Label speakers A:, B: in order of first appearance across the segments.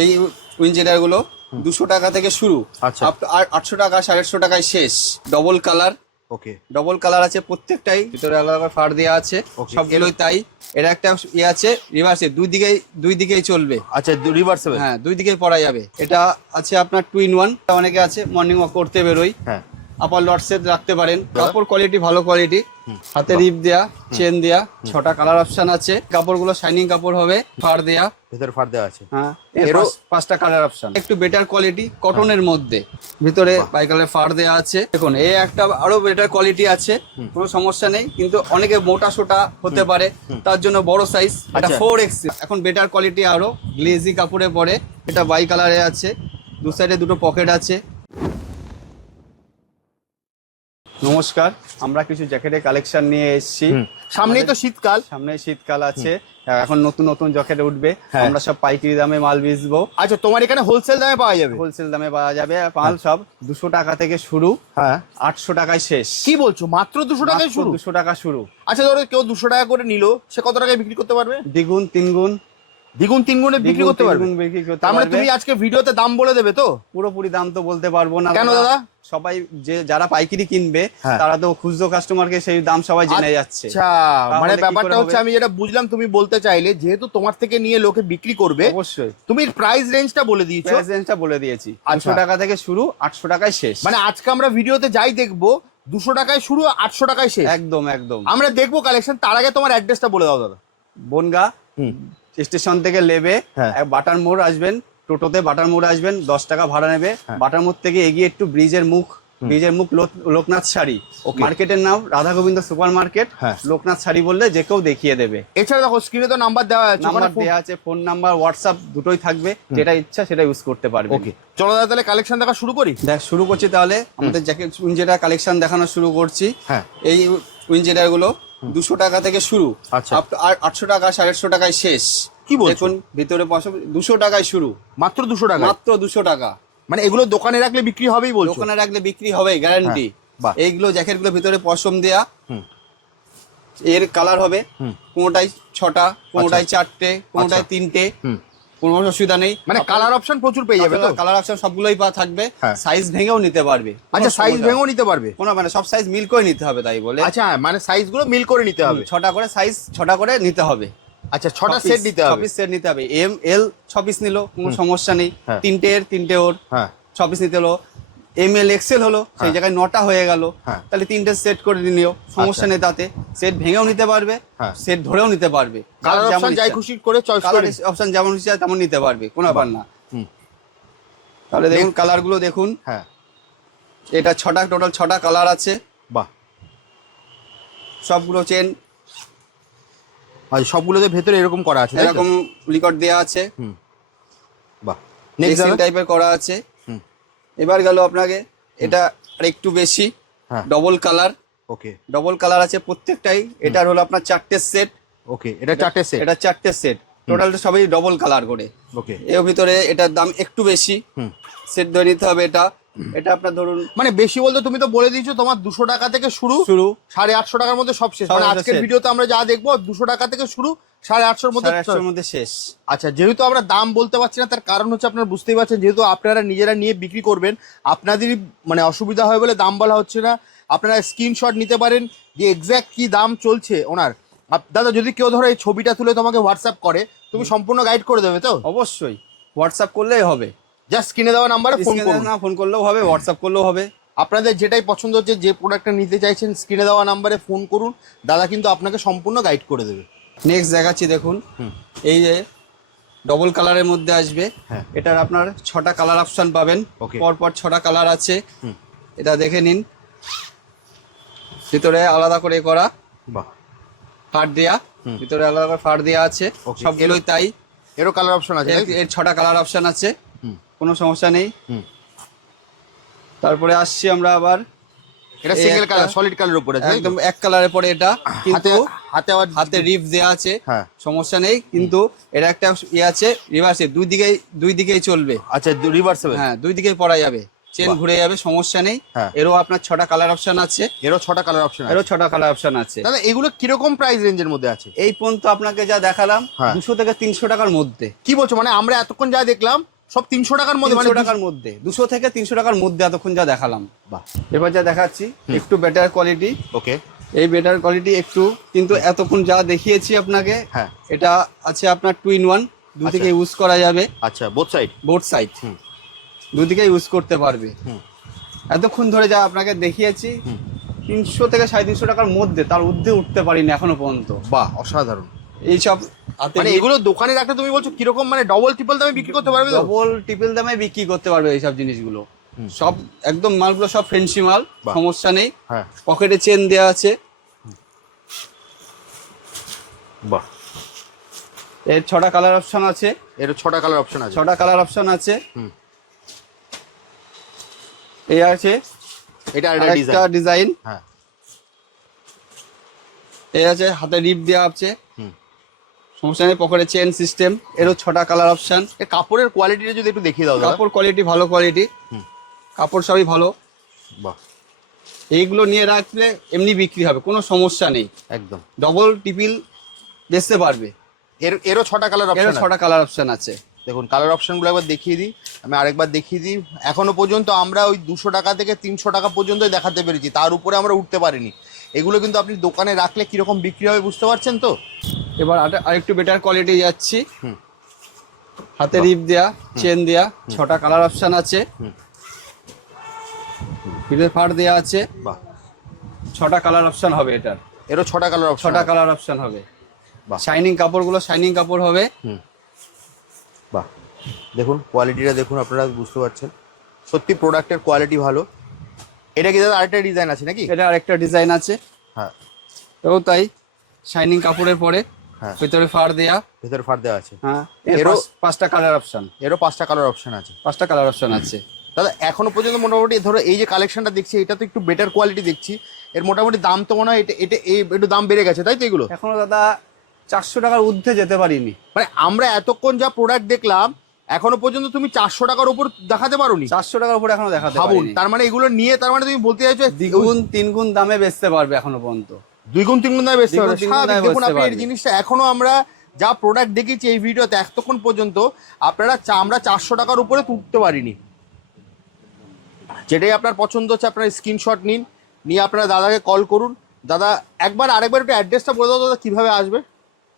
A: এই উইঞ্জিনিয়ারগুলো দুশো টাকা থেকে শুরু।
B: আচ্ছা।
A: আটশো টাকা সাড়ে আটশো টাকায় শেষ। Double colour
B: okay.
A: Double colour আছে প্রত্যেকটাই। ভিতরে আলাদা ফার দেওয়া আছে।
B: সব
A: সবগুলোই তাই। এটা একটা ইয়ে আছে রিভার্সে দুই দিকেই দুই দিকেই চলবে।
B: আচ্ছা রিভার্সে
A: হ্যাঁ দুই দিকেই পড়া যাবে। এটা আছে আপনার টু ইন ওয়ান অনেকে আছে মর্নিং ওয়াক করতে বেরোই।
B: হ্যাঁ।
A: আপার লটসেট রাখতে পারেন। কাপড় কোয়ালিটি ভালো কোয়ালিটি হাতে রিপ দেয়া চেন দেয়া ছটা কালার অপশন আছে। কাপড়গুলো শাইনিং কাপড় হবে ফার দেয়া।
B: ভেতরে ফার দেওয়া আছে।
A: হ্যাঁ
B: এরও-
A: পাঁচটা কালার অপশন একটু বেটার কোয়ালিটি কটনের মধ্যে। ভিতরে বাইকালের ফার দেয়া আছে। দেখুন এই একটা আরও বেটার কোয়ালিটি আছে। কোনো সমস্যা নেই কিন্তু অনেকে মোটা সোটা হতে পারে। তার জন্য বড় সাইজ এটা
B: আচ্ছা।
A: ফোর এক্স এখন বেটার কোয়ালিটি আরও গ্লেজি কাপড়ে পরে। এটা বাই কালারে আছে। দু সাইডে দুটো পকেট আছে। নমস্কার আমরা কিছু জ্যাকেটের কালেকশন নিয়ে এসেছি।
B: সামনেই তো শীতকাল।
A: সামনে শীতকাল আছে। এখন নতুন নতুন জ্যাকেট উঠবে।
B: হ্যাঁ।
A: আমরা সব পাইকারি দামে মাল বেচবো।
B: আচ্ছা তোমার এখানে হোলসেল দামে পাওয়া যাবে?
A: হোলসেল দামে পাওয়া যাবে। মাল সব দুশো টাকা থেকে শুরু।
B: হ্যাঁ।
A: আটশো টাকায় শেষ।
B: কি বলছো? মাত্র দুশো টাকায় শুরু?
A: দুশো টাকা শুরু।
B: আচ্ছা ধরো কেউ দুশো টাকা করে নিল সে কত টাকায় বিক্রি করতে পারবে?
A: দ্বিগুণ তিনগুণ।
B: দ্বিগুণ তিন গুণে বিক্রি করতে পারবে? তার মানে তুমি আজকে ভিডিওতে দাম বলে দেবে তো?
A: পুরোপুরি দাম তো বলতে পারব না।
B: কেন দাদা?
A: সবাই যে যারা পাইকারি কিনবে
B: হ্যাঁ।
A: তারা তো খুচরো কাস্টমারকে সেই দাম সবাই জেনে যাচ্ছে।
B: আচ্ছা মানে ব্যাপারটা হচ্ছে আমি যেটা বুঝলাম তুমি বলতে চাইলে যেহেতু তোমার থেকে নিয়ে লোকে বিক্রি করবে
A: অবশ্যই।
B: তুমি প্রাইস রেঞ্জটা বলে দিয়েছ।
A: প্রেজেন্সটা বলে দিয়েছি।
B: আচ্ছা।
A: দুশো টাকা থেকে শুরু আটশো টাকায় শেষ।
B: মানে আজকে আমরা ভিডিওতে যাই দেখব দুশো টাকায় শুরু আটশো টাকায় শেষ।
A: একদম একদম।
B: আমরা দেখব কালেকশন তার আগে তোমার অ্যাড্রেসটা বলে দাও দাদা।
A: বনগা
B: হুম।
A: স্টেশন থেকে নেবে
B: হ্যাঁ।
A: বাটার মোড় আসবেন টোটোতে বাটার মোড় আসবেন দশ টাকা ভাড়া নেবে।
B: হ্যাঁ।
A: বাটার মোড় থেকে এগিয়ে একটু ব্রিজের মুখ ব্রিজের মুখ লোকনাথ শাড়ি. মার্কেটের নাম রাধা গোবিন্দ সুপার মার্কেট
B: হ্যাঁ।
A: লোকনাথ শাড়ি বললে যে কেউ দেখিয়ে দেবে।
B: এছাড়া দেখো স্ক্রিনে তো নাম্বার দেওয়া আছে
A: নাম্বার দেওয়া আছে ফোন নাম্বার হোয়াটসঅ্যাপ দুটোই থাকবে। যেটা ইচ্ছা সেটা ইউজ করতে পারবে
B: ওকে। চলো দাদা তাহলে কালেকশন দেখা শুরু করি?
A: দেখ শুরু করছি তাহলে। আমাদের জ্যাকেট উইঞ্জেটা কালেকশন দেখানো শুরু করছি। এই উইঞ্জেটারগুলো দুশো টাকা থেকে শুরু। আর আটশো টাকা সাড়ে আটশো টাকায় শেষ।
B: কি বলছো?
A: দেখুন ভিতরে দুশো টাকায় শুরু।
B: মাত্র দুশো টাকা
A: মাত্র দুশো টাকা।
B: মানে এগুলো দোকানে রাখলে বিক্রি হবেই বলছো?
A: দোকানে রাখলে বিক্রি হবে গ্যারান্টি। এইগুলো জ্যাকেটগুলো ভিতরে পশম দেয়া। এর কালার হবে। কোনোটাই ছটা কোনোটাই চারটে কোনোটাই
B: আচ্ছা।
A: তিনটে। কোনো অসুবিধা নেই।
B: মানে কালার অপশন প্রচুর পেয়ে যাবে তো?
A: কালার অপশন সবগুলোই পা থাকবে।
B: হ্যাঁ।
A: সাইজ ভেঙেও নিতে পারবে।
B: আচ্ছা সাইজ ভেঙেও নিতে পারবে?
A: কোনো মানে সব সাইজ মিল করে নিতে হবে তাই বলে।
B: আচ্ছা মানে সাইজগুলো মিল করে নিতে হবে।
A: ছটা করে সাইজ ছটা করে নিতে হবে।
B: আচ্ছা ছটা সেট নিতে হবে।
A: পিস সেট নিতে হবে। এম এল ছ পিস নিলো কোনো সমস্যা নেই।
B: হ্যাঁ।
A: তিনটে এর তিনটে ওর।
B: ছপিস
A: ছ পিস নিতে হলো। এম এল এক্সেল হলো সেই
B: হ্যাঁ।
A: জায়গায় নটা হয়ে গেল।
B: হ্যাঁ।
A: তাহলে তিনটে সেট করে নিও। সমস্যা নেই তাতে। সেট ভেঙেও নিতে পারবে
B: হ্যাঁ।
A: সেট ধরেও নিতে পারবে। যেমন
B: যাই খুশি করে চয়েস করে
A: অপশন যেমন ইচ্ছা তেমন নিতে পারবে কোনো ব্যাপার না। তাহলে দেখুন কালারগুলো দেখুন।
B: হ্যাঁ।
A: এটা ছটা টোটাল ছটা কালার আছে।
B: বাহ।
A: সবগুলো চেন
B: আর সবগুলোতে ভেতরে এরকম করা আছে
A: এরকম লিকট দেওয়া আছে।
B: হুম। বাহ। নেক্সট
A: টাইপের করা আছে। এবার গেল আপনাকে এটা আর একটু বেশি
B: হ্যাঁ।
A: Double colour
B: okay.
A: Double colour আছে প্রত্যেকটাই এটার হলো আপনার চারটে সেট
B: ওকে এটা চারটে সেট
A: এটা চারটে সেট টোটালটা সবই ডবল কালার করে।
B: ওকে।
A: এর ভিতরে এটার দাম একটু বেশি।
B: হুম।
A: সেট ধরে নিতে হবে এটা। এটা আপনার ধরুন
B: মানে বেশি বলতে তুমি তো বলে দিয়েছ তোমার দুশো টাকা থেকে শুরু।
A: শুরু।
B: সাড়ে আটশো টাকার মধ্যে সব শেষ। মানে আজকের। ভিডিওতে আমরা যা দেখব দুশো টাকা থেকে শুরু। সাড়ে আটশোর মধ্যে
A: আটশোর মধ্যে শেষ।
B: আচ্ছা যেহেতু আমরা দাম বলতে পারছি না তার কারণ হচ্ছে আপনারা বুঝতেই পারছেন যেহেতু আপনারা নিজেরা নিয়ে বিক্রি করবেন আপনাদেরই মানে অসুবিধা হয় বলে দাম বলা হচ্ছে না। আপনারা স্ক্রিনশট নিতে পারেন যে এক্স্যাক্ট কি দাম চলছে ওনার। দাদা যদি কেউ ধরো এই ছবিটা তুলে তোমাকে হোয়াটসঅ্যাপ করে তুমি সম্পূর্ণ গাইড করে দেবে তো?
A: অবশ্যই। হোয়াটসঅ্যাপ করলেই হবে।
B: জাস্ট কিনে দেওয়া নাম্বারে ফোন
A: স্ক্রিনে
B: করুন।
A: না ফোন করলেও হবে হোয়াটসঅ্যাপ করলেও হবে।
B: আপনাদের যেটাই পছন্দ হচ্ছে যে প্রোডাক্টটা নিতে চাইছেন স্ক্রিনে দেওয়া নাম্বারে ফোন করুন। দাদা কিন্তু আপনাকে সম্পূর্ণ গাইড করে দেবে।
A: নেক্সট দেখাচ্ছি দেখুন। এই যে ডবল কালারের মধ্যে আসবে।
B: হ্যাঁ।
A: এটার আপনার ছটা কালার অপশন পাবেন. পরপর ছটা কালার আছে। এটা দেখে নিন। ভিতরে আলাদা করে করা। ফার দেয়া। ভিতরে আলাদা করে ফার দেয়া আছে. সবগুলোই তাই।
B: এরও কালার অপশন আছে
A: এর ছটা কালার অপশন আছে। কোনো সমস্যা নেই। তারপরে আসছি আমরা আবার
B: এটা সিঙ্গেল কালার সলিড কালার উপরে
A: একদম এক কালারের পরে এটা। কিন্তু
B: হাতে আবার
A: হাতে রিপ দেয়া আছে
B: হ্যাঁ।
A: সমস্যা নেই কিন্তু এটা একটা ইয়ে আছে রিভার্সে দুই দিকেই দুই দিকেই চলবে।
B: আচ্ছা রিভার্সেবল
A: হ্যাঁ দুই দিকেই পরা যাবে। চেন ঘুরে যাবে সমস্যা নেই।
B: হ্যাঁ।
A: এরও আপনার ছটা কালার অপশন আছে।
B: এরও ছটা কালার অপশন
A: এরও ছটা কালার অপশন আছে।
B: দাদা এগুলো কীরকম প্রাইস রেঞ্জের মধ্যে আছে?
A: এই পর্যন্ত আপনাকে যা দেখালাম
B: হ্যাঁ।
A: দুশো থেকে তিনশো টাকার মধ্যে।
B: কি বলছো? মানে আমরা এতক্ষণ যা দেখলাম সব তিনশো টাকার মধ্যে মানে
A: টাকার মধ্যে দুশো থেকে তিনশো টাকার মধ্যে এতক্ষণ যা দেখালাম।
B: বাহ।
A: এবার যা দেখাচ্ছি একটু বেটার কোয়ালিটি
B: ওকে
A: এই বেটার কোয়ালিটি একটু কিন্তু এতক্ষণ যা দেখিয়েছি আপনাকে
B: হ্যাঁ।
A: এটা আছে আপনার টু ইন ওয়ান দুদিকে
B: আচ্ছা।
A: ইউজ করা যাবে।
B: আচ্ছা বোথ সাইড
A: বোথ সাইড। দুদিকে ইউজ করতে পারবে। এতক্ষণ ধরে যা আপনাকে দেখিয়েছি তিনশো থেকে সাড়ে তিনশো টাকার মধ্যে তার ঊর্ধ্বে উঠতে পারিনি এখনও পর্যন্ত।
B: বাহ অসাধারণ।
A: এইসব
B: মানে এগুলো দোকানে রাখলে তুমি বলছো কীরকম মানে ডবল ট্রিপল দামে বিক্রি করতে পারবে
A: ডবল ট্রিপল দামে বিক্রি করতে পারবে এইসব জিনিসগুলো। সব একদম মালগুলো সব ফেন্সি মাল সমস্যা নেই।
B: হ্যাঁ।
A: পকেটে চেন দেওয়া আছে।
B: বাহ।
A: এর ছটা কালার অপশন আছে।
B: এর ছটা কালার অপশন আছে।
A: ছটা কালার অপশন আছে।
B: হুম।
A: এই আছে।
B: এটা একটা ডিজাইন
A: ডিজাইন
B: হ্যাঁ।
A: এই আছে হাতে রিপ দেওয়া আছে।
B: হুম।
A: সমস্যা নেই পকেটে চেন সিস্টেম এরও ছটা কালার অপশন
B: কাপড়ের কোয়ালিটিটা যদি একটু দেখিয়ে দাও
A: কাপড় কোয়ালিটি ভালো কোয়ালিটি
B: হুম।
A: কাপড় সবই ভালো।
B: বাহ।
A: এইগুলো নিয়ে রাখলে এমনি বিক্রি হবে কোনো সমস্যা নেই।
B: একদম।
A: ডবল টিপিল বেচতে পারবে।
B: এর এরও ছটা কালার
A: এরও
B: অপশন
A: ছটা কালার অপশন আছে।
B: দেখুন কালার অপশনগুলো একবার দেখিয়ে দিই আমি আরেকবার দেখিয়ে দিই। এখনও পর্যন্ত আমরা ওই দুশো টাকা থেকে তিনশো টাকা পর্যন্তই দেখাতে পেরেছি তার উপরে আমরা উঠতে পারিনি। এগুলো কিন্তু আপনি দোকানে রাখলে কীরকম বিক্রি হবে বুঝতে পারছেন তো?
A: এবার আরেকটু বেটার কোয়ালিটি যাচ্ছি। হাতে রিপ দেয়া চেন দেয়া ছটা কালার অপশন আছে।
B: হুম।
A: ফিলের ফাট দেয়া আছে।
B: বাহ।
A: ছটা কালার অপশন হবে এটার
B: এরও ছটা কালার অপশন
A: ছটা কালার অপশন হবে।
B: বাহ।
A: শাইনিং কাপড়গুলো শাইনিং কাপড় হবে।
B: হুম। বাহ। দেখুন কোয়ালিটিটা দেখুন আপনারা বুঝতে পারছেন। সত্যি প্রোডাক্টের কোয়ালিটি ভালো। এটা কি দাদা আরেকটা ডিজাইন আছে নাকি?
A: এটা আরেকটা ডিজাইন আছে।
B: হ্যাঁ।
A: এবং তাই শাইনিং কাপড়ের পরে
B: হ্যাঁ।
A: ভেতরে ফার দেয়া।
B: ভেতরে ফার দেওয়া আছে।
A: হ্যাঁ
B: এরও-
A: পাঁচটা কালার অপশন
B: এরও পাঁচটা কালার অপশন আছে।
A: পাঁচটা কালার অপশন আছে।
B: দাদা এখনও পর্যন্ত মোটামুটি ধরো এই যে কালেকশনটা দেখছি এটা তো একটু বেটার কোয়ালিটি দেখছি। এর মোটামুটি দাম তো মনে হয় এটা এটা এই একটু দাম বেড়ে গেছে তাই তো এগুলো?
A: এখনও দাদা চারশো টাকার ঊর্ধ্বে যেতে পারিনি।
B: মানে আমরা এতক্ষণ যা প্রোডাক্ট দেখলাম এখনও পর্যন্ত তুমি চারশো টাকার উপর দেখাতে পারোনি?
A: চারশো টাকার উপর এখনও দেখাতে
B: ভাবুন
A: পারিনি।
B: তার মানে এগুলো নিয়ে তার মানে তুমি বলতে চাইছো
A: দ্বিগুণ তিনগুণ দামে বেচতে পারবে এখনও পর্যন্ত।
B: দুই গুণ তিন গুণ দামে বেচতে পারবে? দেখুন আপনি এই জিনিসটা এখনও আমরা যা প্রোডাক্ট দেখেছি এই ভিডিওতে এতক্ষণ পর্যন্ত আপনারা আমরা চারশো টাকার উপরে তুলতে পারিনি। যেটাই আপনার পছন্দ হচ্ছে আপনার স্ক্রিনশট নিন। নিয়ে আপনারা দাদাকে কল করুন। দাদা একবার আরেকবার একটু অ্যাড্রেসটা বলে দাও দাদা কীভাবে আসবে?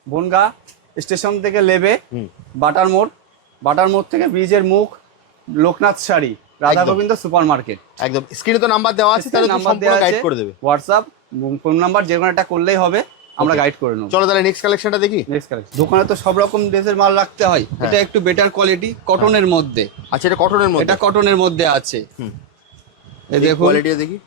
A: বনগা স্টেশন থেকে লেবে বাটার মোড়। বাটার মোড় থেকে ব্রিজের মুখ লোকনাথ শাড়ি রাধা গোবিন্দ সুপার মার্কেট
B: একদম স্ক্রিনে তো নাম্বার দেওয়া আছে তাহলে
A: নাম্বার দেওয়া
B: গাইড করে দেবে।
A: হোয়াটসঅ্যাপ ফোন নাম্বার যে কোনো একটা করলেই হবে। আমরা গাইড করে নেব।
B: চলো তাহলে নেক্সট কালেকশনটা দেখি।
A: নেক্সট কালেকশন দোকানে তো সব রকম ড্রেসের মাল রাখতে হয়।
B: হ্যাঁ।
A: এটা একটু বেটার কোয়ালিটি কটনের মধ্যে।
B: আচ্ছা এটা কটনের মধ্যে?
A: এটা কটনের মধ্যে আছে। এই দেখুন।
B: কোয়ালিটি দেখি।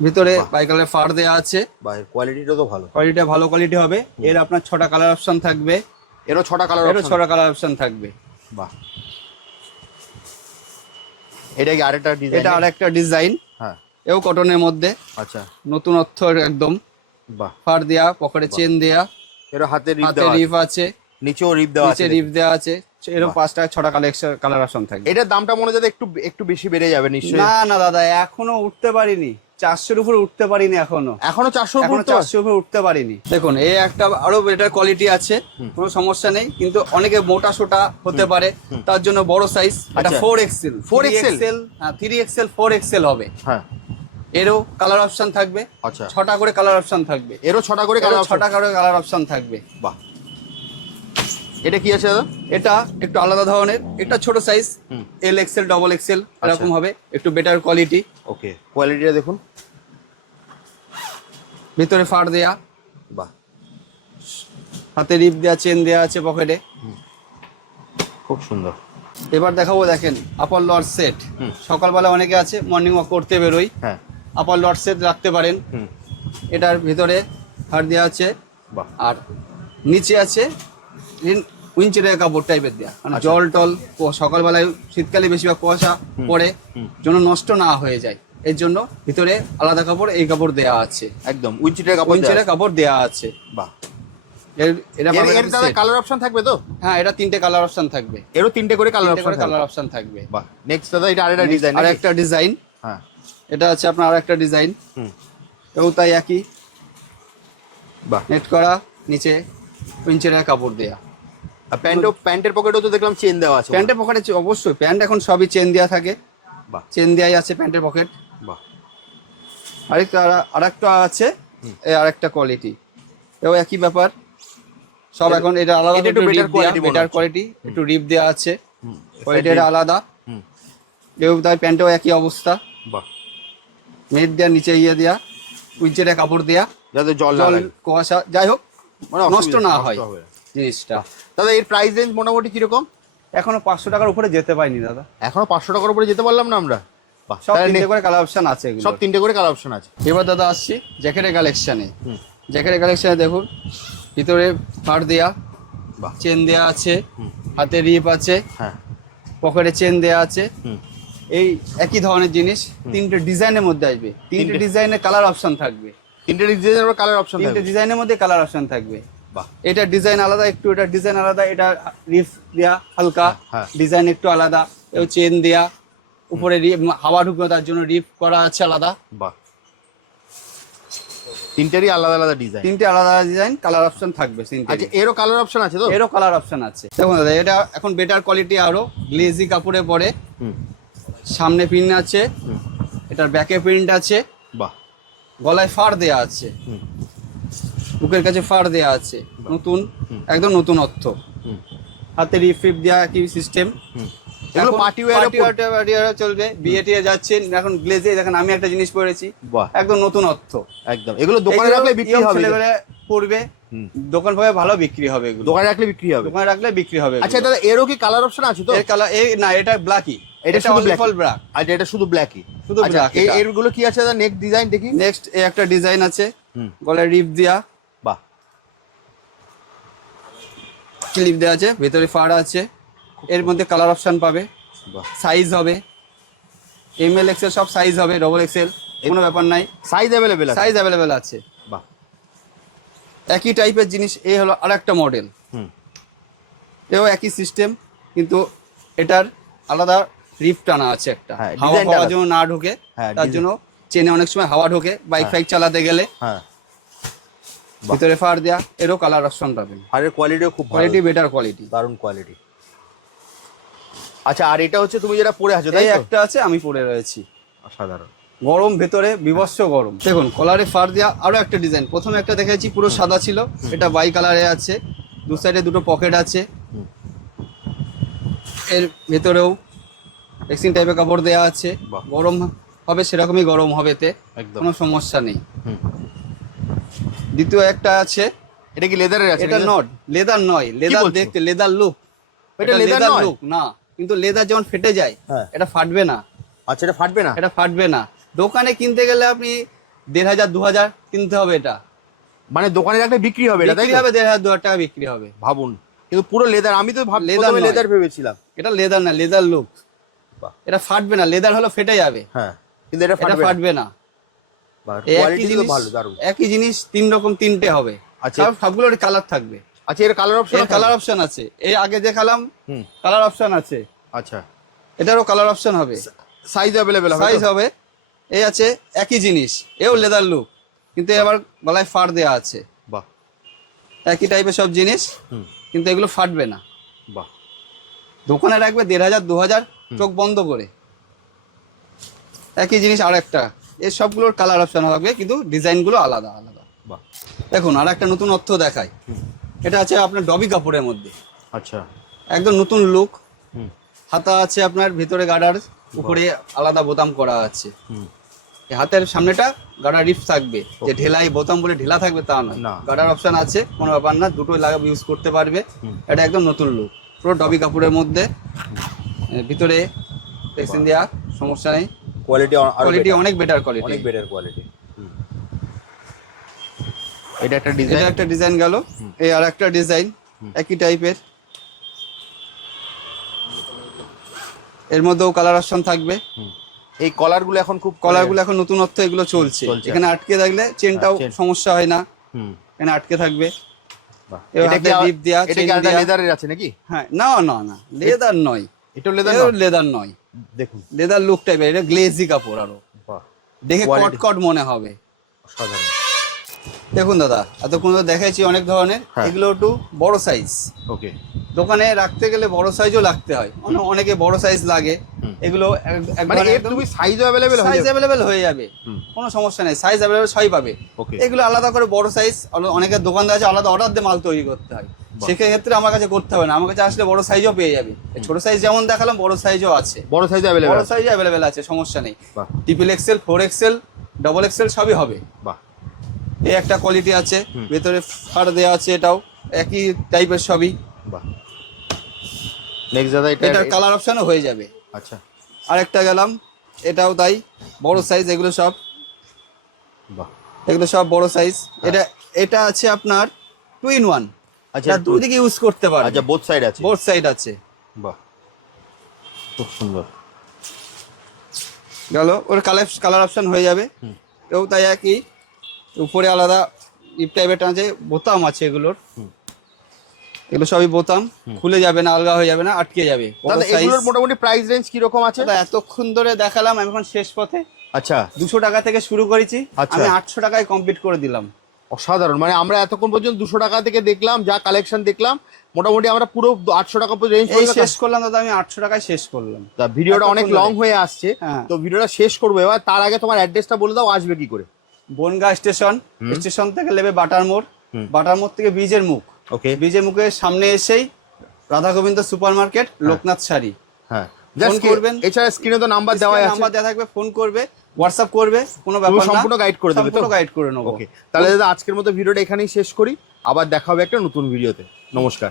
A: ভিতরে
B: বাহ।
A: পাইকালের ফার দেওয়া আছে।
B: বা কোয়ালিটিটা তো ভালো।
A: কোয়ালিটি ভালো কোয়ালিটি হবে। এর আপনার ছটা কালার অপশন থাকবে।
B: এরও ছটা কালার
A: এরও ছটা কালার অপশন থাকবে।
B: বাহ। এটা কি আরেকটা ডিজাইন
A: এটা আরেকটা ডিজাইন
B: হ্যাঁ।
A: এও কটনের মধ্যে।
B: আচ্ছা।
A: নতুনত্ব একদম।
B: বাহ।
A: ফার দেয়া পকেটে চেন দেয়া।
B: রিপ
A: হাতে রিফ আছে।
B: নিচেও রিপ দেওয়া আছে
A: রিফ দেওয়া আছে। এরকম পাঁচটা ছটা কালেকশন কালার অপশন থাকবে।
B: এটার দামটা মনে যাতে একটু একটু বেশি বেড়ে যাবে নিশ্চয়ই।
A: না না দাদা এখনও উঠতে পারিনি। চারশোর উপরে উঠতে পারিনি এখনও।
B: এখনও চারশো
A: এখনও চারশোর উপরে উঠতে পারিনি। দেখুন এই একটা আরও বেটার কোয়ালিটি আছে কোনো সমস্যা নেই কিন্তু অনেকে মোটা সোটা হতে পারে তার জন্য বড় সাইজ এটা। Four XL
B: 4XL?
A: এক্সেল হ্যাঁ থ্রি এক্সেল ফোর এক্সেল হবে।
B: হ্যাঁ।
A: এরও কালার অপশন থাকবে।
B: আচ্ছা।
A: ছটা করে কালার অপশন থাকবে।
B: এরও ছটা করে কালার
A: ছটা করে কালার অপশন থাকবে।
B: বাহ। এটা কি আছে দাদা?
A: এটা একটু আলাদা ধরনের। এটা ছোট size. L XL double XL এরকম হবে। একটু বেটার কোয়ালিটি
B: ওকে কোয়ালিটিটা দেখুন।
A: ভিতরে ফাড় দেয়া।
B: বাহ।
A: হাতে রিপ দেয়া চেন দেয়া আছে পকেটে
B: খুব সুন্দর।
A: এবার দেখাবো দেখেন আপার লর সেট। সকালবেলা অনেকে আছে মর্নিং ওয়াক করতে বেরোই
B: হ্যাঁ।
A: আপার লর সেট রাখতে পারেন। এটার ভিতরে হার দেওয়া আছে।
B: বাহ।
A: আর নিচে আছে উইঞ্চের কাপড় টাইপের দেওয়া মানে
B: আচ্ছা।
A: জল টল সকালবেলায় শীতকালে বেশিরভাগ কুয়াশা পড়ে। যেন নষ্ট না হয়ে যায়। এর জন্য ভিতরে আলাদা কাপড় এই কাপড় দেওয়া আছে।
B: একদম উইচিটের কাপড়।
A: কাপড় দেওয়া আছে।
B: বাহ।
A: এটা
B: এর দাদা কালার অপশন থাকবে তো?
A: হ্যাঁ এটা তিনটে কালার অপশন থাকবে।
B: এরও তিনটে করে কালার অপশন
A: কালার অপশন থাকবে।
B: বাহ। নেক্সট দাদা এটা আরেকটা ডিজাইন
A: আর একটা ডিজাইন
B: হ্যাঁ।
A: এটা আছে আপনার আর একটা ডিজাইন
B: হুম।
A: এও তাই একই।
B: বাহ।
A: নেট করা নিচে কাপড় দেয়া।
B: প্যান্টও প্যান্টের পকেটও তো দেখলাম চেন দেওয়া আছে।
A: প্যান্টের পকেটে অবশ্যই প্যান্ট এখন সবই চেন দেওয়া থাকে।
B: বাহ।
A: চেন দেওয়াই আছে প্যান্টের পকেট।
B: বাহ।
A: আরেকটা আরেকটা আছে এই আরেকটা কোয়ালিটি এও একই ব্যাপার। সব এখন এটা আলাদা
B: একটু quality মনে
A: বেটার কোয়ালিটি একটু রিপ দেওয়া আছে।
B: হুম।
A: কোয়ালিটি আলাদা।
B: হুম।
A: এও তাই প্যান্টেও একই অবস্থা।
B: বাহ।
A: নেট দেওয়া নিচে ইয়ে দেওয়া উইচের কাপড় দেওয়া
B: যাতে জল না
A: জল
B: লাগে।
A: কুয়াশা যাই হোক
B: মানে
A: নষ্ট না হয়। জিনিসটা।
B: দাদা এর প্রাইস রেঞ্জ মোটামুটি কীরকম?
A: এখনও পাঁচশো টাকার উপরে যেতে পারিনি দাদা।
B: এখনও পাঁচশো টাকার উপরে যেতে পারলাম না আমরা? বাহ
A: সব তিনটে করে কালার অপশন আছে
B: সব তিনটে করে কালার অপশন আছে।
A: এবার দাদা আসছি জ্যাকেটের কালেকশানে জ্যাকেটের কালেকশানে দেখুন ভিতরে ফার দেয়া
B: বাহ।
A: চেন দেয়া আছে হাতে রিপ আছে
B: হ্যাঁ।
A: পকেটে চেন দেয়া আছে। এই একই ধরনের জিনিস তিনটে ডিজাইনের মধ্যে আসবে। তিনটে। ডিজাইনের কালার অপশন থাকবে।
B: তিনটে ডিজাইনের কালার অপশন
A: তিনটে ডিজাইনের মধ্যে কালার অপশন থাকবে। এটা ডিজাইন আলাদা একটু এটা ডিজাইন আলাদা এটা রিফ দেয়া হালকা
B: হ্যাঁ।
A: ডিজাইন একটু আলাদা এও চেন দেয়া উপরে হাওয়া ঢুকবে তার জন্য রিপ করা আছে আলাদা।
B: বাহ। তিনটেরই আলাদা আলাদা ডিজাইন।
A: তিনটে আলাদা আলাদা ডিজাইন কালার অপশন থাকবে
B: আচ্ছা এরও কালার অপশন আছে তো?
A: এরও কালার অপশন আছে। দেখুন দাদা এটা এখন বেটার কোয়ালিটি আরও গ্লেজি কাপড়ে পরে।
B: হুম।
A: সামনে প্রিন্ট আছে এটার ব্যাকে প্রিন্ট আছে।
B: বাহ।
A: গলায় ফার দেয়া আছে।
B: হুম।
A: বুকের কাছে ফার দেয়া আছে। নতুন একদম নতুন অর্থ। হাতে রিফিপ দেওয়া কি সিস্টেম
B: এগুলো পার্টি
A: চলবে বিয়ে টিয়ে যাচ্ছেন এখন গ্লেজে দেখেন আমি একটা জিনিস পরেছি। একদম নতুন অর্থ।
B: একদম। এগুলো দোকানে রাখলে বিক্রি হবে
A: পড়বে। দোকান ভাবে ভালো বিক্রি হবে এগুলো।
B: দোকানে রাখলে বিক্রি হবে।
A: দোকানে রাখলে বিক্রি হবে
B: আচ্ছা এরও কি কালার অপশন আছে তো?
A: এর কালার এই না এটা ব্ল্যাকই
B: এটা শুধু
A: ব্ল্যাক
B: আচ্ছা এটা শুধু ব্ল্যাকই
A: শুধু black এটা।
B: এরগুলো কি আছে নেক্সট ডিজাইন দেখি?
A: নেক্সট একটা ডিজাইন আছে। গলায় রিপ দেয়া
B: বাহ
A: ক্লিপ দেওয়া আছে ভেতরে ফাড় আছে এর মধ্যে কালার অপশন পাবে সাইজ হবে এম এল এক্সেল সব সাইজ হবে ডবল এক্সেল কোনো ব্যাপার নাই।
B: সাইজ অ্যাভেলেবেল
A: সাইজ অ্যাভেলেবেল আছে।
B: বাহ।
A: একই টাইপের জিনিস এই হলো আরেকটা মডেল
B: হুম।
A: এও একই সিস্টেম কিন্তু এটার আলাদা রিপ টানা আছে একটা।
B: হ্যাঁ,
A: হাওয়া যেন না ঢোকে
B: হ্যাঁ,
A: তার জন্য চেনে অনেক সময় হাওয়া ঢোকে বাইক ফাইক চালাতে গেলে।
B: হ্যাঁ।
A: ভিতরে ফার দেয়া এরও কালার অপশন পাবেন
B: আর এর কোয়ালিটিও খুব ভালো।
A: কোয়ালিটি বেটার কোয়ালিটি
B: দারুণ কোয়ালিটি আচ্ছা আর এটা হচ্ছে তুমি যেটা পরে আছো তাই
A: একটা আছে আমি পরে রয়েছি।
B: অসাধারণ।
A: গরম ভেতরে বিভৎস গরম। দেখুন কলারে ফার দেওয়া আরও একটা ডিজাইন প্রথমে একটা দেখেছি পুরো সাদা ছিল। এটা বাই কালারে আছে। দু সাইডে দুটো পকেট আছে। এর ভেতরেও এক্সিন টাইপের কাপড় দেওয়া আছে। গরম হবে সেরকমই গরম হবে তে।
B: একদম।
A: কোনো সমস্যা নেই। দ্বিতীয় একটা আছে
B: এটা কি লেদারের আছে
A: এটা নট লেদার নয় লেদার দেখতে লেদার লুক
B: এটা নয়?
A: লুক না। কিন্তু লেদার যখন ফেটে যায়
B: হ্যাঁ।
A: এটা ফাটবে না।
B: আচ্ছা এটা ফাটবে না?
A: এটা ফাটবে না। দোকানে কিনতে গেলে আপনি দেড় হাজার দু হাজার কিনতে হবে এটা।
B: মানে দোকানে রাখলে বিক্রি হবে এটা তাই
A: বিক্রি হবে দেড় হাজার দু হাজার টাকা বিক্রি হবে।
B: ভাবুন। কিন্তু পুরো লেদার আমি তো ভাব
A: লেদার
B: লেদার ভেবেছিলাম।
A: এটা লেদার না লেদার লুক এটা ফাটবে না লেদার হলো ফেটে যাবে।
B: হ্যাঁ। কিন্তু এটা ফাটবে না।
A: একই জিনিস
B: ভালো দারুণ।
A: একই জিনিস তিন রকম তিনটে হবে।
B: আচ্ছা।
A: সব সবগুলোর কালার থাকবে।
B: আচ্ছা এর কালার অপশন
A: কালার অপশন আছে। এই আগে দেখালাম কালার অপশন আছে।
B: আচ্ছা।
A: এটারও কালার অপশন হবে।
B: সাইজ অ্যাভেলেবেল হবে
A: সাইজ হবে। এই আছে একই জিনিস। এও লেদার লুক কিন্তু এবার গলায় ফাড় দেওয়া আছে।
B: বাহ।
A: একই টাইপের সব জিনিস কিন্তু এগুলো ফাটবে না।
B: বাহ।
A: দোকানে রাখবে দেড় হাজার দু হাজার চোখ বন্ধ করে। একই জিনিস আর একটা এর সবগুলোর কালার অপশন হবে কিন্তু ডিজাইনগুলো আলাদা আলাদা।
B: বাহ।
A: দেখুন আর একটা নতুন অর্থ দেখায় এটা আছে আপনার ডবি কাপড়ের মধ্যে।
B: আচ্ছা।
A: একদম নতুন লুক হাতা আছে আপনার ভিতরে গাডার উপরে আলাদা বোতাম করা আছে। হাতের সামনেটা গাডার রিফ থাকবে। যে ঢেলাই বোতাম বলে ঢেলা থাকবে তা নয়।
B: না।
A: গাডার অপশন আছে কোনো ব্যাপার না দুটো লাগা ইউজ করতে পারবে। এটা একদম নতুন লুক পুরো ডবি কাপড়ের মধ্যে। ভিতরে ভ্যাকসিন দেওয়া সমস্যা নেই।
B: কোয়ালিটি
A: কোয়ালিটি অনেক বেটার কোয়ালিটি
B: অনেক বেটার কোয়ালিটি এটা একটা
A: এটা একটা ডিজাইন গেল। এই আর একটা ডিজাইন একই টাইপের এর মধ্যেও কালার অপশন থাকবে।
B: এই কলারগুলো এখন খুব
A: কলারগুলো এখন নতুনত্ব এগুলো চলছে। এখানে আটকে থাকলে চেনটাও
B: হ্যাঁ,
A: সমস্যা হয় না।
B: হুম।
A: এখানে আটকে থাকবে।
B: লেদারের আছে নাকি?
A: হ্যাঁ না না না লেদার নয়।
B: এটা লেদার
A: লেদার নয়।
B: দেখুন।
A: লেদার লুক টাইপের এটা গ্লেজি কাপড়
B: আরও।
A: দেখে কট
B: Quality।
A: কট মনে হবে।
B: সাধারণ
A: দেখুন দাদা এতক্ষণ তো দেখাইছি অনেক ধরনের
B: হ্যাঁ।
A: এগুলো একটু বড় সাইজ
B: ওকে
A: দোকানে রাখতে গেলে বড় সাইজও লাগতে হয়। অনে- অনেকে বড় সাইজ লাগে। এগুলো
B: সাইজ অ্যাভেলেবেল
A: সাইজ অ্যাভেলেবেল হয়ে যাবে। কোনো সমস্যা নেই সাইজ অ্যাভেলেবেল সবাই পাবে।
B: ওকে
A: এগুলো আলাদা করে বড় সাইজ অনেকের দোকানদার আছে আলাদা অর্ডার দিয়ে মাল তৈরি করতে হয়। সেক্ষেত্রে আমার কাছে করতে হবে না। আমার কাছে আসলে বড় সাইজও পেয়ে যাবে। ছোট সাইজ যেমন দেখালাম বড় সাইজও আছে।
B: বড় সাইজ অ্যাভেলেবেল
A: বড় সাইজ অ্যাভেলেবেল আছে সমস্যা নেই। Triple XL four XL double XL সবই হবে।
B: বাহ।
A: এই একটা কোয়ালিটি আছে ভেতরে ফাড় দেওয়া আছে এটাও। একই টাইপের সবই।
B: বাহ। নেক্সট দাদা এটা
A: এটার কালার অপশনও হয়ে যাবে।
B: আচ্ছা।
A: আরেকটা গেলাম এটাও তাই বড় সাইজ এগুলো সব।
B: বাহ।
A: এগুলো সব বড় সাইজ এটা এটা আছে আপনার টু ইন ওয়ান
B: আচ্ছা
A: দুই দিকে ইউজ করতে পারবে।
B: আচ্ছা বোথ সাইড আছে।
A: বোথ সাইড আছে।
B: বাহ। খুব সুন্দর।
A: গেল ওর কালার কালার অপশন হয়ে যাবে। এও তাই একই। উপরে আলাদা ইপ টাইপের আছে বোতাম আছে এগুলোর।
B: হুম।
A: এগুলো সবই বোতাম। খুলে যাবে না আলগা হয়ে যাবে না আটকে যাবে।
B: এগুলোর মোটামুটি প্রাইস রেঞ্জ কি রকম আছে
A: এতক্ষণ ধরে দেখালাম আমি এখন শেষ পথে
B: আচ্ছা।
A: দুশো টাকা থেকে শুরু করেছি।
B: আচ্ছা।
A: আমি আটশো টাকায় কমপ্লিট করে দিলাম।
B: অসাধারণ। মানে আমরা এতক্ষণ পর্যন্ত দুশো টাকা থেকে দেখলাম যা কালেকশন দেখলাম মোটামুটি আমরা পুরো আটশো টাকা রেঞ্জ
A: এই শেষ করলাম দাদা আমি আটশো টাকায় শেষ করলাম।
B: তা ভিডিওটা অনেক লং হয়ে আসছে।
A: হ্যাঁ।
B: তো ভিডিওটা শেষ করব এবার। তার আগে তোমার অ্যাড্রেসটা বলে দাও আসবে কি করে?
A: বনগা স্টেশন। স্টেশন থেকে নেবে বাটার মোড়। বাটার মোড় থেকে ব্রিজের মুখ।
B: ওকে।
A: ব্রিজের মুখের সামনে এসেই রাধা গোবিন্দ সুপার মার্কেট লোকনাথ শাড়ি।
B: হ্যাঁ।
A: ফোন করবেন।
B: এছাড়া স্ক্রিনে তো নাম্বার দেওয়া আছে।
A: নাম্বার দেওয়া থাকবে ফোন করবে। হোয়াটসঅ্যাপ করবে কোনো ব্যাপার না।
B: সম্পূর্ণ গাইড করে দেবে তো?
A: গাইড করে নেব।
B: ওকে তাহলে দাদা আজকের মতো ভিডিওটা এখানেই শেষ করি। আবার দেখা হবে একটা নতুন ভিডিওতে। নমস্কার।